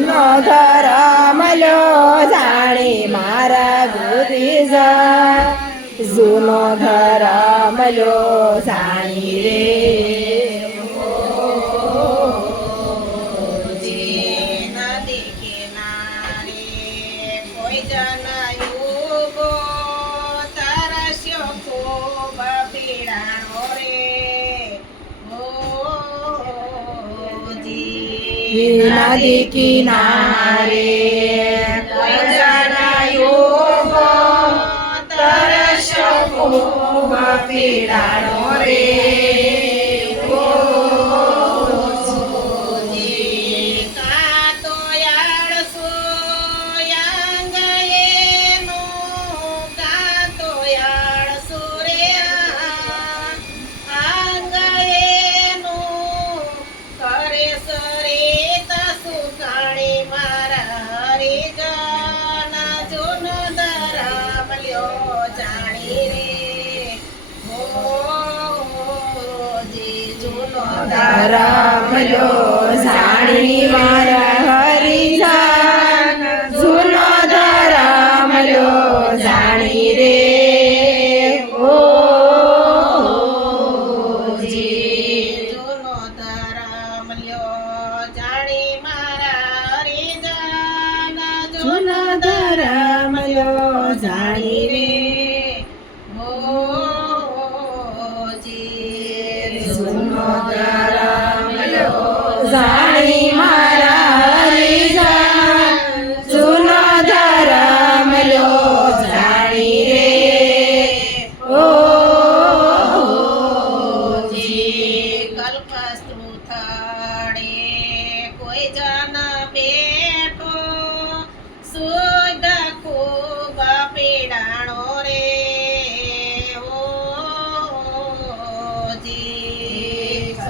ગુનો ગરમલો જાણે મારા ગુરીજ જૂનો ગરમલો જાણી રે नदी किनारे वजनायो तरशो पीडानो रे રમજો સાડી મારા હરિજાન. જૂનો ધરમજો જાણી રે. ઓ, જી. જૂનો ધરમજો જાણી મારા હરિજાન. જૂનો ધરમજો જાણી રે.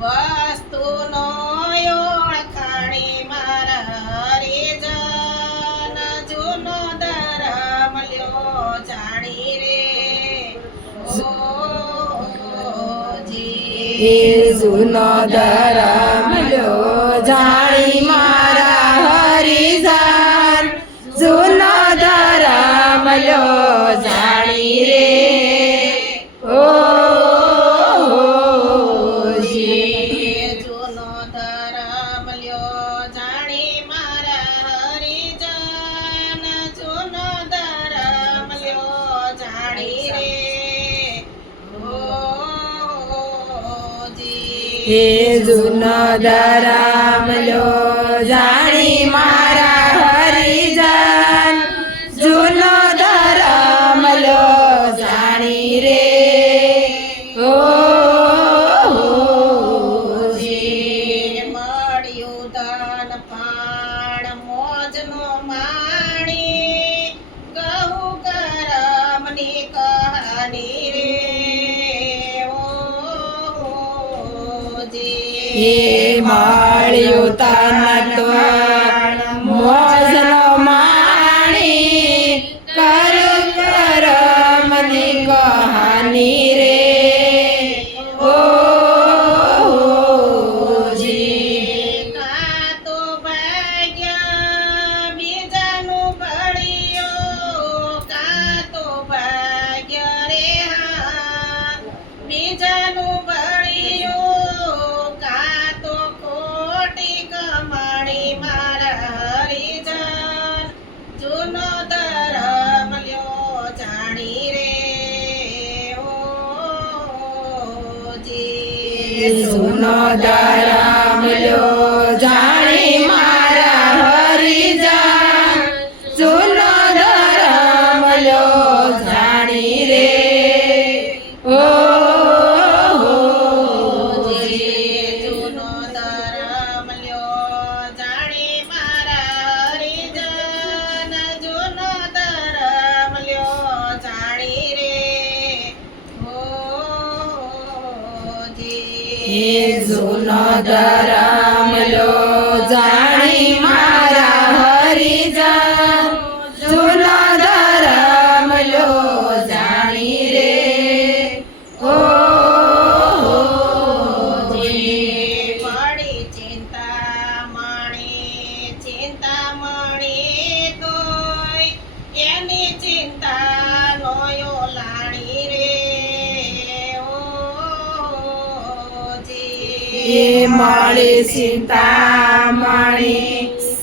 વસ્તુનો ઓળખાણી મારા રે જન જૂનો ધરમ લ્યો જાણી રે. ઓ જૂનો ધરમ લ્યો જાણી એ જૂનો ધરામલો જાણી મારા એ માળ્યો જૂનો ધરમ લ્યો જા my એ મળે સીતામણી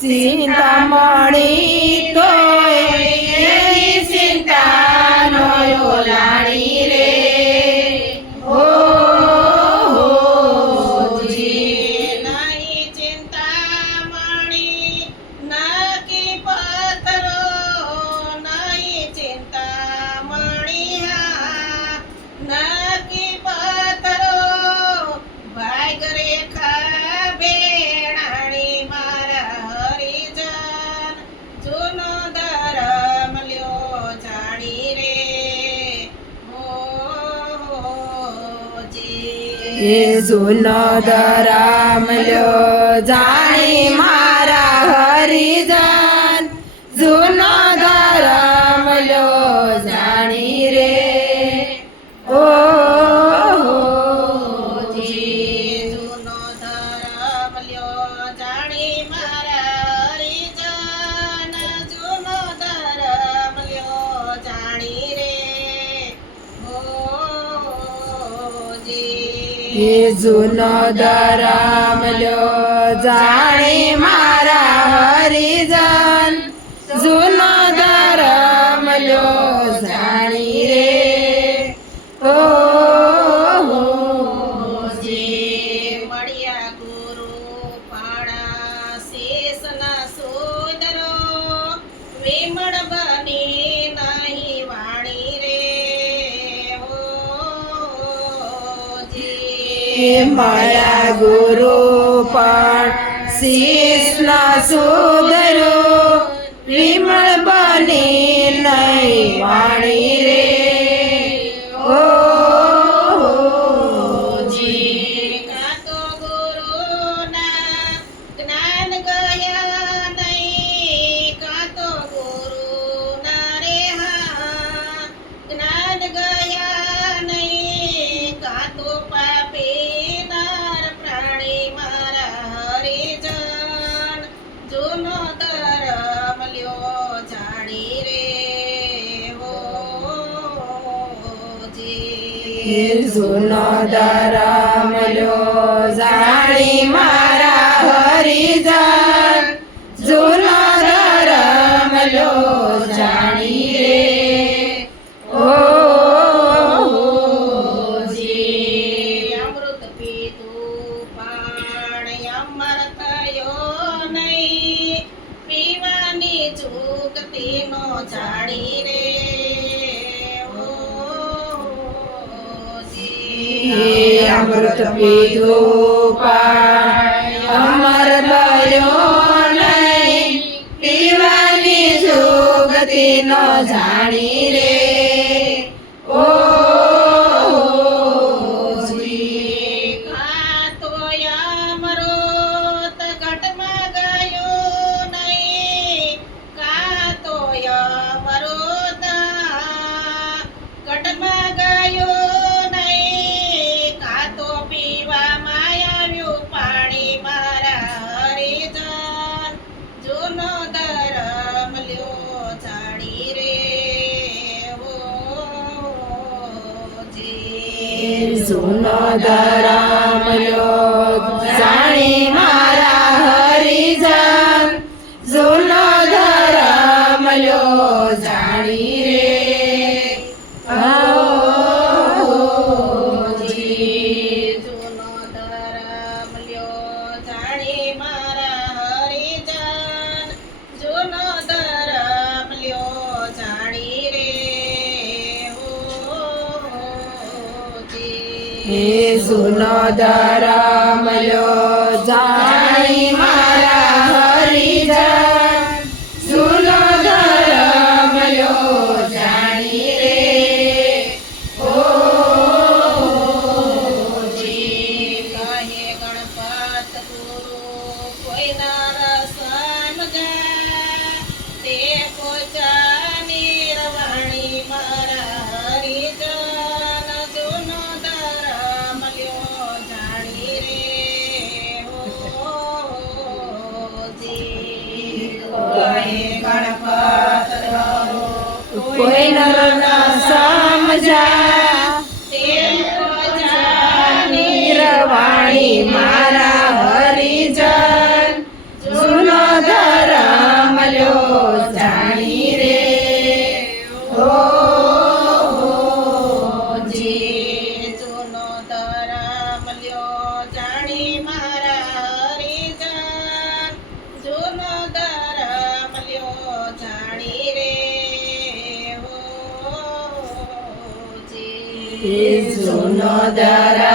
સીતામણી તો એની સીતાનો ઓલા એ જૂનો દરામલ્યો જાણી મારા હરિજન જૂનો એ જૂનો ધરમ લ્યો જાણે મારા હરિજન ગુરુ પણ શીષના સુદરો વિમળ બની નહીં વાણી. જૂનો ધરમ લ્યો જાણી માં અમૃત પીધું પણ અમર થયો નહીં પીવાની સુગતિ નો જાણી સુનો ધરામયો જાણે મારા હરિજન સુનો ધરામયો જાણી રે આવો જી સુનો ધરામયો જાણે सुनो धरामयो जा નરના સમજા. હો એ જૂનો ધરમ લ્યો